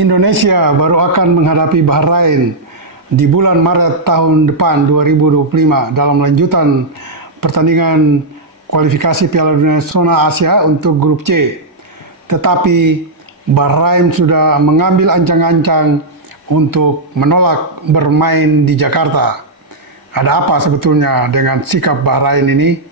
Indonesia baru akan menghadapi Bahrain di bulan Maret tahun depan 2025 dalam lanjutan pertandingan kualifikasi Piala Dunia Zona Asia untuk grup C. Tetapi Bahrain sudah mengambil ancang-ancang untuk menolak bermain di Jakarta. Ada apa sebetulnya dengan sikap Bahrain ini?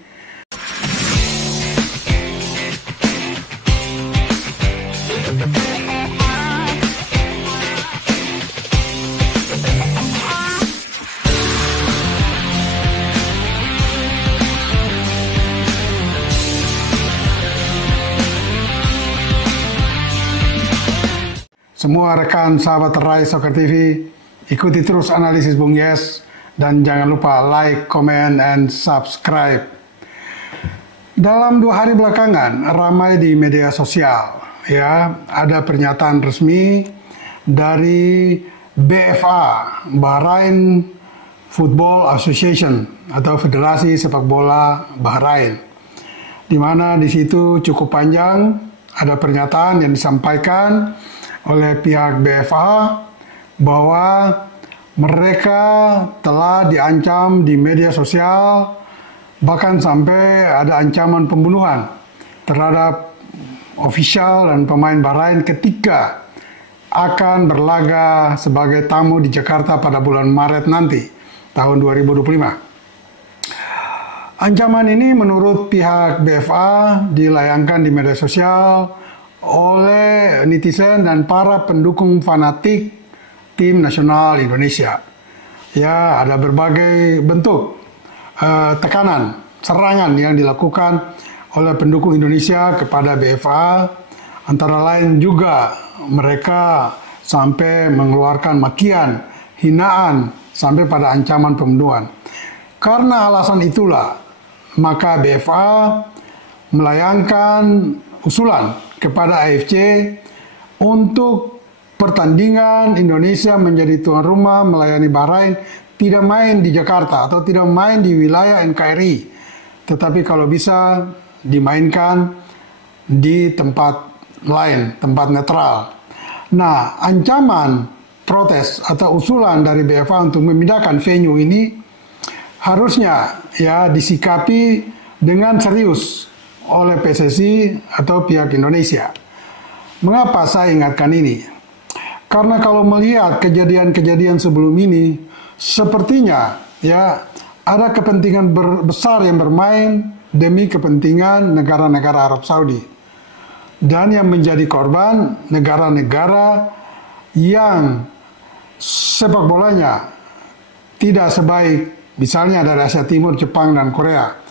Semua rekan sahabat Rise Soccer TV, ikuti terus analisis Bung Yes dan jangan lupa like, comment, and subscribe. Dalam 2 hari belakangan ramai di media sosial, ya, ada pernyataan resmi dari BFA, Bahrain Football Association atau Federasi Sepak Bola Bahrain, di mana di situ cukup panjang ada pernyataan yang disampaikan oleh pihak BFA bahwa mereka telah diancam di media sosial, bahkan sampai ada ancaman pembunuhan terhadap ofisial dan pemain Bahrain ketika akan berlaga sebagai tamu di Jakarta pada bulan Maret nanti, tahun 2025. Ancaman ini menurut pihak BFA dilayangkan di media sosial oleh netizen dan para pendukung fanatik tim nasional Indonesia. Ya, ada berbagai bentuk tekanan, serangan yang dilakukan oleh pendukung Indonesia kepada BFA. Antara lain juga mereka sampai mengeluarkan makian, hinaan, sampai pada ancaman pembunuhan. Karena alasan itulah, maka BFA melayangkan usulan kepada AFC untuk pertandingan Indonesia menjadi tuan rumah melayani Bahrain tidak main di Jakarta atau tidak main di wilayah NKRI, tetapi kalau bisa dimainkan di tempat lain, tempat netral. Nah, ancaman protes atau usulan dari BFA untuk memindahkan venue ini harusnya ya disikapi dengan serius oleh PSSI atau pihak Indonesia. Mengapa saya ingatkan ini? Karena kalau melihat kejadian-kejadian sebelum ini, sepertinya ya ada kepentingan besar yang bermain demi kepentingan negara-negara Arab Saudi. Dan yang menjadi korban negara-negara yang sepak bolanya tidak sebaik misalnya dari Asia Timur, Jepang, dan Korea.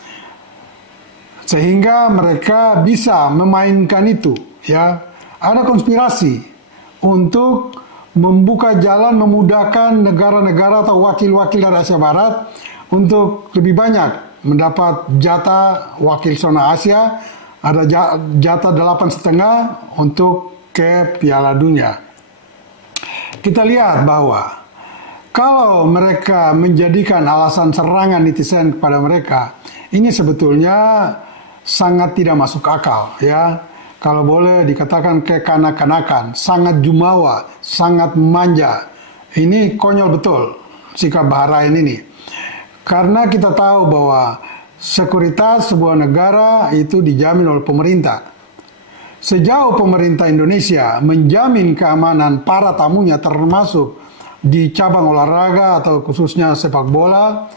Sehingga mereka bisa memainkan itu, ya. Ada konspirasi untuk membuka jalan, memudahkan negara-negara atau wakil-wakil dari Asia Barat untuk lebih banyak mendapat jatah wakil zona Asia, ada jatah 8,5 untuk ke Piala Dunia. Kita lihat bahwa kalau mereka menjadikan alasan serangan netizen kepada mereka, ini sebetulnya sangat tidak masuk akal, ya. Kalau boleh dikatakan kekanak-kanakan, sangat jumawa, sangat manja. Ini konyol betul sikap Bahrain ini. Karena kita tahu bahwa sekuritas sebuah negara itu dijamin oleh pemerintah. Sejauh pemerintah Indonesia menjamin keamanan para tamunya termasuk di cabang olahraga atau khususnya sepak bola,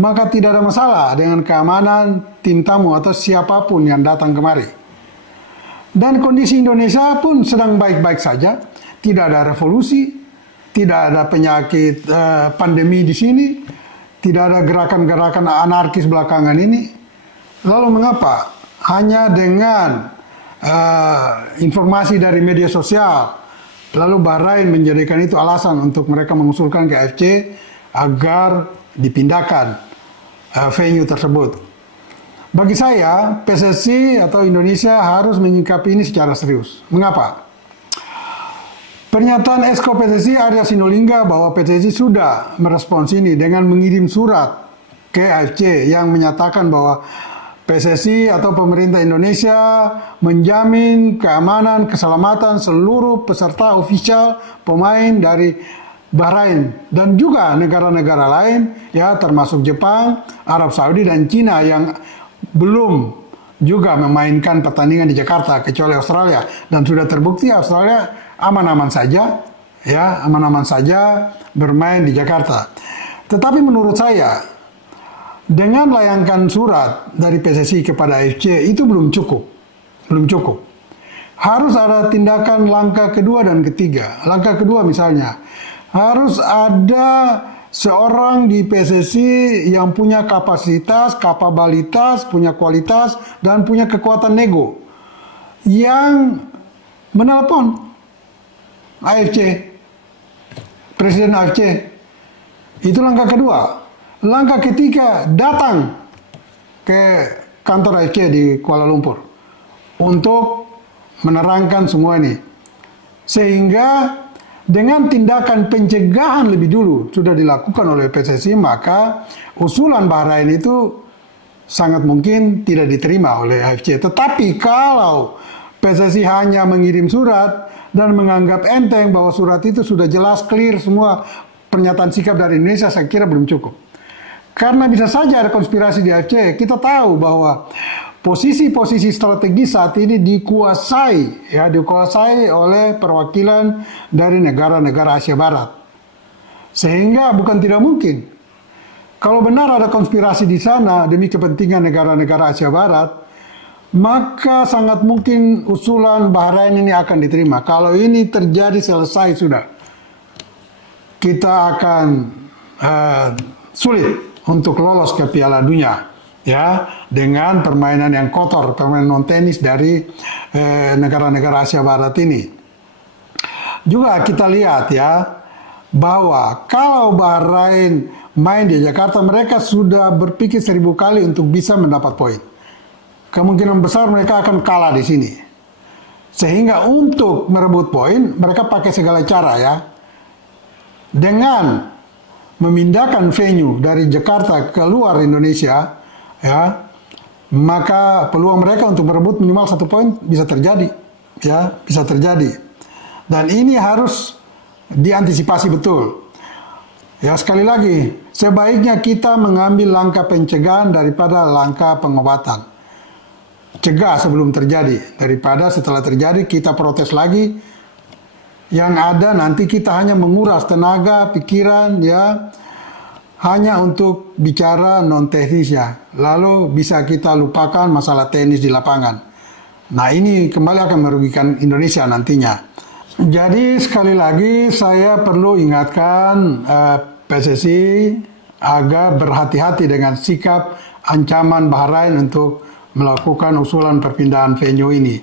maka tidak ada masalah dengan keamanan tim tamu atau siapapun yang datang kemari. Dan kondisi Indonesia pun sedang baik-baik saja, tidak ada revolusi, tidak ada penyakit pandemi di sini, tidak ada gerakan-gerakan anarkis belakangan ini. Lalu mengapa hanya dengan informasi dari media sosial, lalu Bahrain menjadikan itu alasan untuk mereka mengusulkan ke AFC agar dipindahkan venue tersebut? Bagi saya, PSSI atau Indonesia harus menyikapi ini secara serius. Mengapa? Pernyataan Esko PSSI Arya Sinulinga bahwa PSSI sudah merespons ini dengan mengirim surat ke AFC yang menyatakan bahwa PSSI atau pemerintah Indonesia menjamin keamanan, keselamatan seluruh peserta ofisial pemain dari Bahrain dan juga negara-negara lain ya, termasuk Jepang, Arab Saudi dan Cina yang belum juga memainkan pertandingan di Jakarta kecuali Australia, dan sudah terbukti Australia aman-aman saja ya, aman-aman saja bermain di Jakarta. Tetapi menurut saya dengan layangkan surat dari PSSI kepada AFC itu belum cukup. Harus ada tindakan langkah kedua dan ketiga. Langkah kedua misalnya, harus ada seorang di PSSI yang punya kapasitas, kapabilitas, punya kualitas, dan punya kekuatan nego yang menelpon AFC, Presiden AFC. Itu langkah kedua. Langkah ketiga, datang ke kantor AFC di Kuala Lumpur untuk menerangkan semua ini. Sehingga dengan tindakan pencegahan lebih dulu sudah dilakukan oleh PSSI, maka usulan Bahrain itu sangat mungkin tidak diterima oleh AFC. Tetapi kalau PSSI hanya mengirim surat dan menganggap enteng bahwa surat itu sudah jelas, clear semua pernyataan sikap dari Indonesia, saya kira belum cukup. Karena bisa saja ada konspirasi di AFC. Kita tahu bahwa posisi-posisi strategis saat ini dikuasai oleh perwakilan dari negara-negara Asia Barat. Sehingga bukan tidak mungkin kalau benar ada konspirasi di sana demi kepentingan negara-negara Asia Barat, maka sangat mungkin usulan Bahrain ini akan diterima. Kalau ini terjadi selesai sudah, kita akan sulit untuk lolos ke Piala Dunia ya, dengan permainan yang kotor, permainan non tenis dari negara-negara Asia Barat ini. Juga kita lihat ya bahwa kalau Bahrain main di Jakarta, mereka sudah berpikir 1000 kali untuk bisa mendapat poin. Kemungkinan besar mereka akan kalah di sini. Sehingga untuk merebut poin, mereka pakai segala cara ya. Dengan memindahkan venue dari Jakarta ke luar Indonesia, ya, maka peluang mereka untuk merebut minimal 1 poin bisa terjadi, ya, bisa terjadi. Dan ini harus diantisipasi betul. Ya, sekali lagi, sebaiknya kita mengambil langkah pencegahan daripada langkah pengobatan. Cegah sebelum terjadi, daripada setelah terjadi kita protes lagi. Yang ada nanti kita hanya menguras tenaga, pikiran, ya, hanya untuk bicara non teknisnya. Lalu bisa kita lupakan masalah teknis di lapangan. Nah, ini kembali akan merugikan Indonesia nantinya. Jadi sekali lagi saya perlu ingatkan PSSI agar berhati-hati dengan sikap ancaman Bahrain untuk melakukan usulan perpindahan venue ini.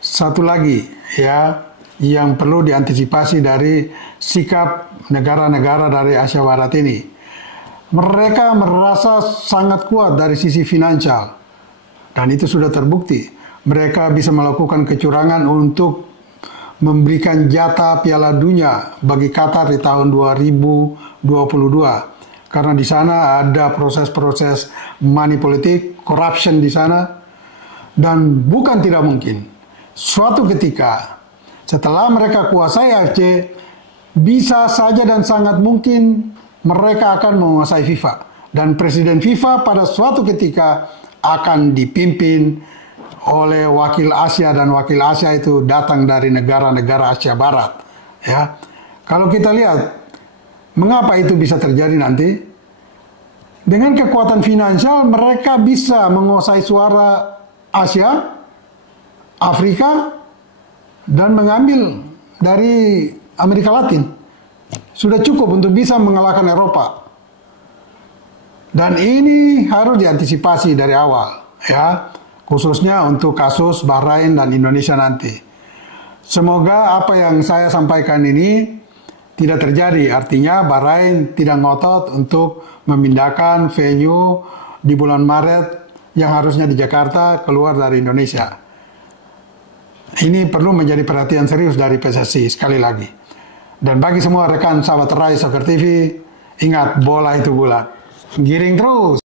Satu lagi, ya, yang perlu diantisipasi dari sikap negara-negara dari Asia Barat ini. Mereka merasa sangat kuat dari sisi finansial. Dan itu sudah terbukti. Mereka bisa melakukan kecurangan untuk memberikan jatah Piala Dunia bagi Qatar di tahun 2022. Karena di sana ada proses-proses money politik, corruption di sana. Dan bukan tidak mungkin, suatu ketika setelah mereka kuasai AFC, bisa saja dan sangat mungkin mereka akan menguasai FIFA. Dan Presiden FIFA pada suatu ketika akan dipimpin oleh wakil Asia, dan wakil Asia itu datang dari negara-negara Asia Barat. Ya, kalau kita lihat, mengapa itu bisa terjadi nanti? Dengan kekuatan finansial, mereka bisa menguasai suara Asia, Afrika, dan mengambil dari Amerika Latin. Sudah cukup untuk bisa mengalahkan Eropa. Dan ini harus diantisipasi dari awal, ya, khususnya untuk kasus Bahrain dan Indonesia nanti. Semoga apa yang saya sampaikan ini tidak terjadi. Artinya Bahrain tidak ngotot untuk memindahkan venue di bulan Maret yang harusnya di Jakarta keluar dari Indonesia. Ini perlu menjadi perhatian serius dari PSSI sekali lagi. Dan bagi semua rekan sahabat Rai Soccer TV, ingat bola itu bulat. Giring terus!